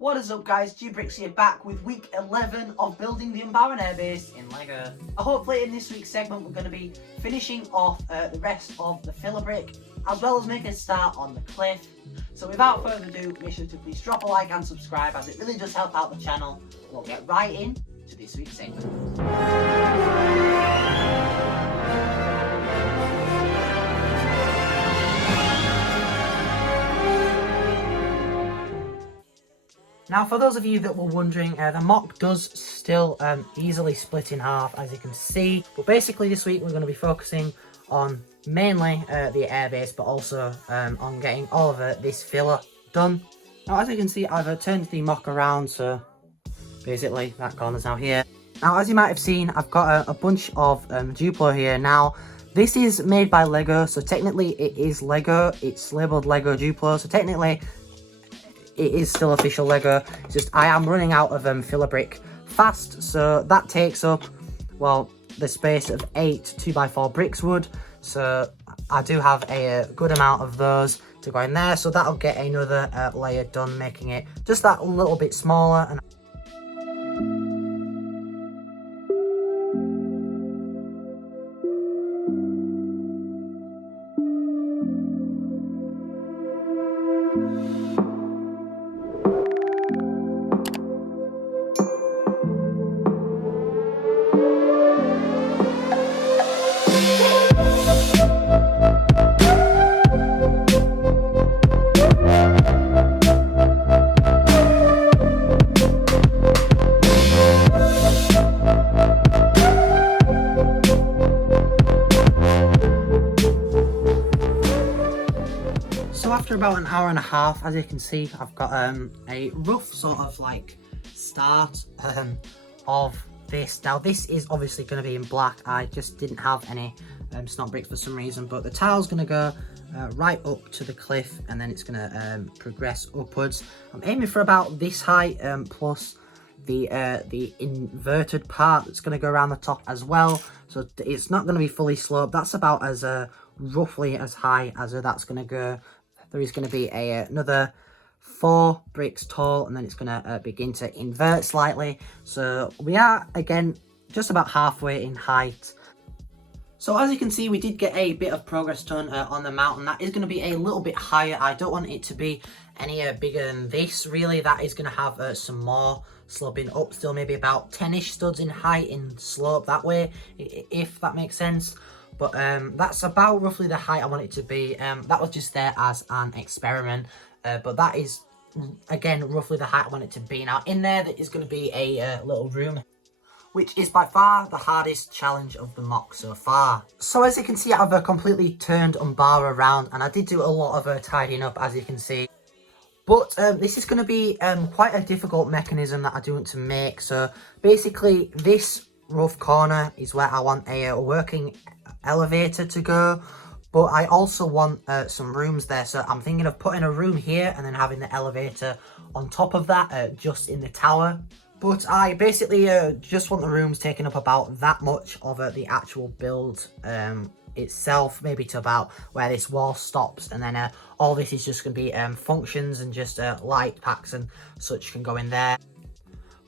What is up guys, Brix here back with week 11 of building the Umbaran Airbase in LEGO. Hopefully in this week's segment we're going to be finishing off the rest of the filler brick, as well as making a start on the cliff. So without further ado, make sure to please drop a like and subscribe, as it really does help out the channel. We'll get right into this week's segment. Now, for those of you that were wondering, the mock does still easily split in half, as you can see. But basically this week we're going to be focusing on mainly the airbase, but also on getting all of this filler done. Now, as you can see, I've turned the mock around, so basically that corner's now here. Now, as you might have seen, I've got a bunch of Duplo here. Now, this is made by LEGO, so technically it is LEGO. It's labelled LEGO Duplo, so technically it is still official LEGO. It's just I am running out of filler brick fast, so that takes up, well, the space of 8 2x4 bricks wood. So I do have a good amount of those to go in there, so that'll get another layer done, making it just that little bit smaller. And so after about an hour and a half, as you can see, I've got a rough sort of like start of this. Now, this is obviously going to be in black. I just didn't have any snot bricks for some reason, but the tile's going to go right up to the cliff, and then it's going to progress upwards. I'm aiming for about this height plus the inverted part that's going to go around the top as well, so it's not going to be fully sloped. That's about as roughly as high as that's going to go. There is going to be another 4 bricks tall, and then it's going to begin to invert slightly. So we are, again, just about halfway in height. So as you can see, we did get a bit of progress done on the mountain. That is going to be a little bit higher. I don't want it to be any bigger than this, really. That is going to have some more sloping up still, maybe about 10-ish studs in height in slope that way, if that makes sense. But that's about roughly the height I want it to be. That was just there as an experiment. But that is, again, roughly the height I want it to be. Now, in there is going to be a little room, which is by far the hardest challenge of the mock so far. So as you can see, I've completely turned UMBARA around, and I did do a lot of tidying up, as you can see. But this is going to be quite a difficult mechanism that I do want to make. So basically, this rough corner is where I want a working elevator to go, but I also want some rooms there. So I'm thinking of putting a room here and then having the elevator on top of that, just in the tower. But I basically just want the rooms taking up about that much of the actual build itself, maybe to about where this wall stops, and then all this is just going to be functions, and just light packs and such can go in there.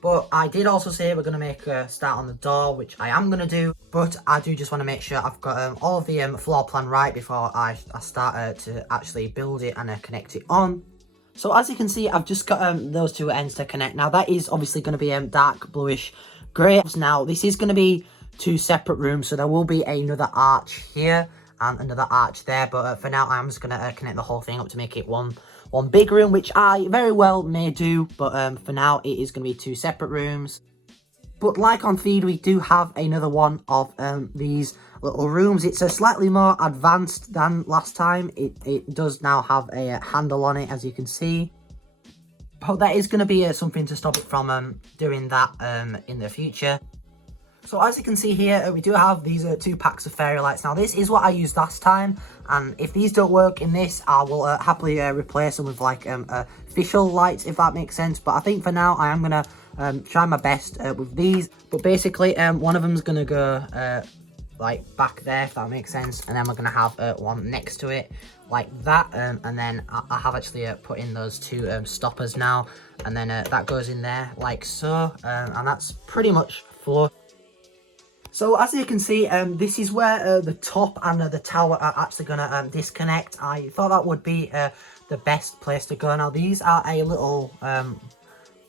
But I did also say we're going to make a start on the door, which I am going to do. But I do just want to make sure I've got all of the floor plan right before I start to actually build it and connect it on. So as you can see, I've just got those two ends to connect. Now, that is obviously going to be dark bluish grey. Now, this is going to be 2 separate rooms, so there will be another arch here and another arch there. But for now, I'm just going to connect the whole thing up to make it one big room, which I very well may do, but for now it is going to be 2 separate rooms. But like on feed, we do have another one of these little rooms. It's slightly more advanced than last time. It does now have a handle on it, as you can see. But that is going to be something to stop it from doing that in the future. So as you can see here, we do have these 2 packs of fairy lights. Now, this is what I used last time, and if these don't work in this, I will happily replace them with like official lights, if that makes sense. But I think for now, I am going to try my best with these. But basically, one of them is going to go like back there, if that makes sense, and then we're going to have one next to it, like that, and then I have actually put in those two stoppers now, and then that goes in there like so, and that's pretty much flush. So as you can see, this is where the top and the tower are actually going to disconnect. I thought that would be the best place to go. Now these are a little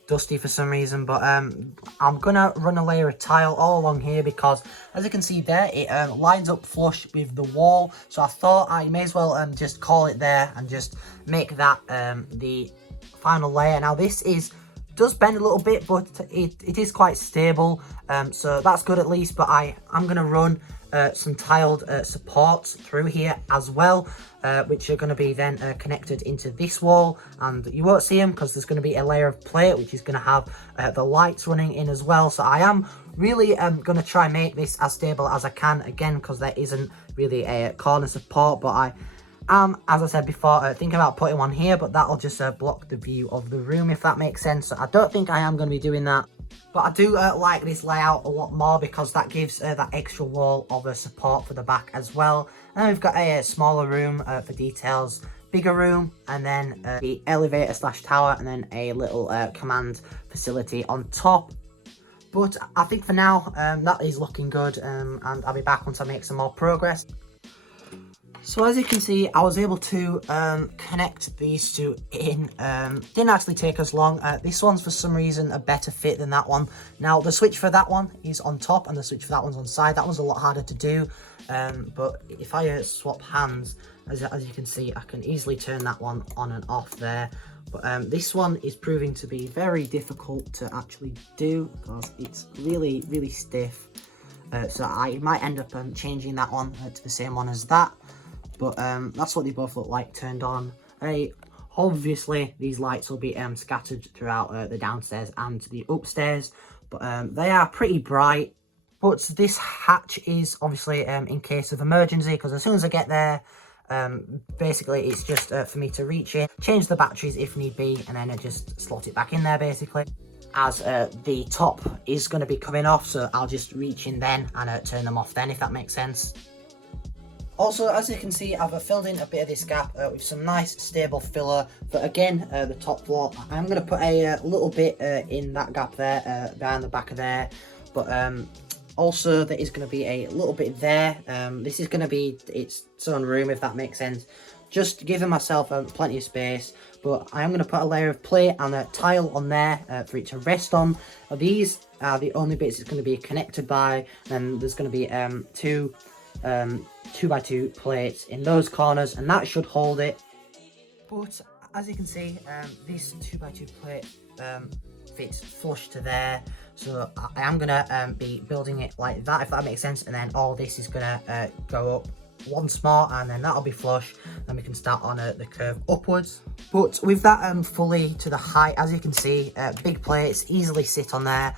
dusty for some reason, but I'm going to run a layer of tile all along here because as you can see there, it lines up flush with the wall. So I thought I may as well just call it there and just make that the final layer. Now this does bend a little bit, but it is quite stable, so that's good at least. But I'm going to run some tiled supports through here as well, which are going to be then connected into this wall, and you won't see them because there's going to be a layer of plate which is going to have the lights running in as well. So I am really going to try and make this as stable as I can, again because there isn't really a corner support, but I as I said before, thinking about putting one here, but that'll just block the view of the room, if that makes sense. So I don't think I am going to be doing that. But I do like this layout a lot more because that gives that extra wall of support for the back as well. And then we've got a smaller room for details, bigger room, and then the elevator slash tower, and then a little command facility on top. But I think for now, that is looking good, and I'll be back once I make some more progress. So as you can see, I was able to connect these two in. Didn't actually take us long. This one's for some reason a better fit than that one. Now the switch for that one is on top and the switch for that one's on side. That one's a lot harder to do. But if I swap hands, as you can see, I can easily turn that one on and off there. But this one is proving to be very difficult to actually do because it's really, really stiff. So I might end up changing that one to the same one as that. But that's what they both look like turned on. Obviously, these lights will be scattered throughout the downstairs and the upstairs, but they are pretty bright. But this hatch is obviously in case of emergency, because as soon as I get there, basically it's just for me to reach in, change the batteries if need be, and then just slot it back in there basically. As the top is going to be coming off, so I'll just reach in then and turn them off then, if that makes sense. Also, as you can see, I've filled in a bit of this gap with some nice stable filler for, again, the top floor. I'm going to put a little bit in that gap there, down the back of there. But also, there is going to be a little bit there. This is going to be its own room, if that makes sense. Just giving myself plenty of space. But I am going to put a layer of plate and a tile on there for it to rest on. These are the only bits it's going to be connected by. And there's going to be two 2x2 plates in those corners, and that should hold it. But as you can see, this 2x2 plate fits flush to there, so I am gonna be building it like that, if that makes sense, and then all this is gonna go up once more, and then that'll be flush. Then we can start on the curve upwards. But with that fully to the height, as you can see, big plates easily sit on there.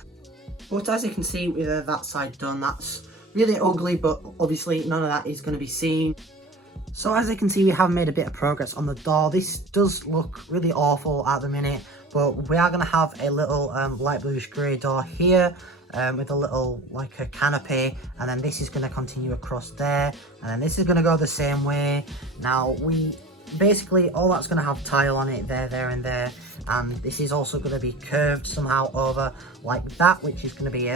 But as you can see, with that side done, that's really ugly, but obviously none of that is going to be seen. So as you can see, we have made a bit of progress on the door. This does look really awful at the minute, but we are going to have a little light bluish grey door here with a little like a canopy, and then this is going to continue across there, and then this is going to go the same way. Now we basically, all that's going to have tile on it there and there, and this is also going to be curved somehow over like that, which is going to be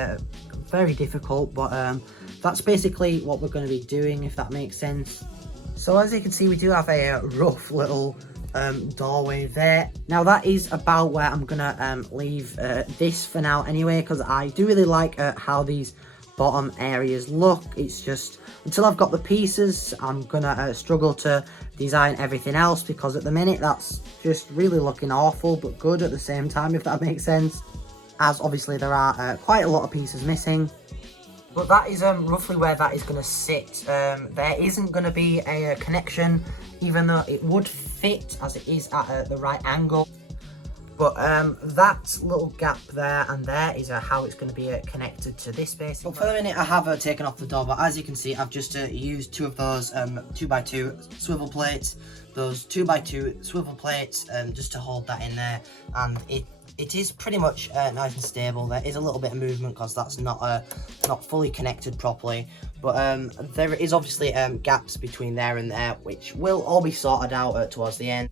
very difficult, but that's basically what we're going to be doing, if that makes sense. So as you can see, we do have a rough little doorway there. Now that is about where I'm gonna leave this for now anyway, because I do really like how these bottom areas look. It's just until I've got the pieces, I'm gonna struggle to design everything else, because at the minute that's just really looking awful but good at the same time, if that makes sense, as obviously there are quite a lot of pieces missing. But that is roughly where that is going to sit. There isn't going to be a connection, even though it would fit as it is at the right angle. But that little gap there and there is how it's going to be connected to this base. But for the minute, I have taken off the door, but as you can see, I've just used two of those 2x2 swivel plates. Those 2x2 swivel plates just to hold that in there, and it it is pretty much nice and stable. There is a little bit of movement because that's not fully connected properly, but there is obviously gaps between there and there, which will all be sorted out towards the end.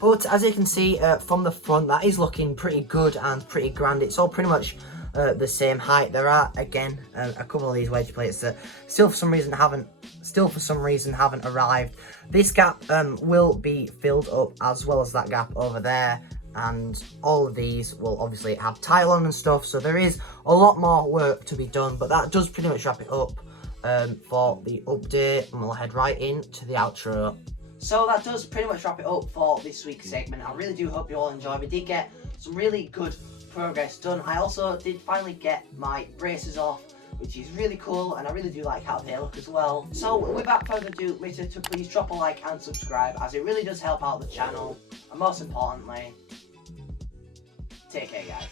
But as you can see from the front, that is looking pretty good and pretty grand. It's all pretty much the same height. There are again a couple of these wedge plates that still for some reason haven't arrived. This gap will be filled up as well as that gap over there, and all of these will obviously have tile on and stuff, so there is a lot more work to be done, but that does pretty much wrap it up for the update, and we'll head right into the outro. So that does pretty much wrap it up for this week's segment. I really do hope you all enjoyed. We did get some really good progress done. I also did finally get my braces off, which is really cool, and I really do like how they look as well. So without further ado, make sure to please drop a like and subscribe, as it really does help out the channel, and most importantly, take care guys.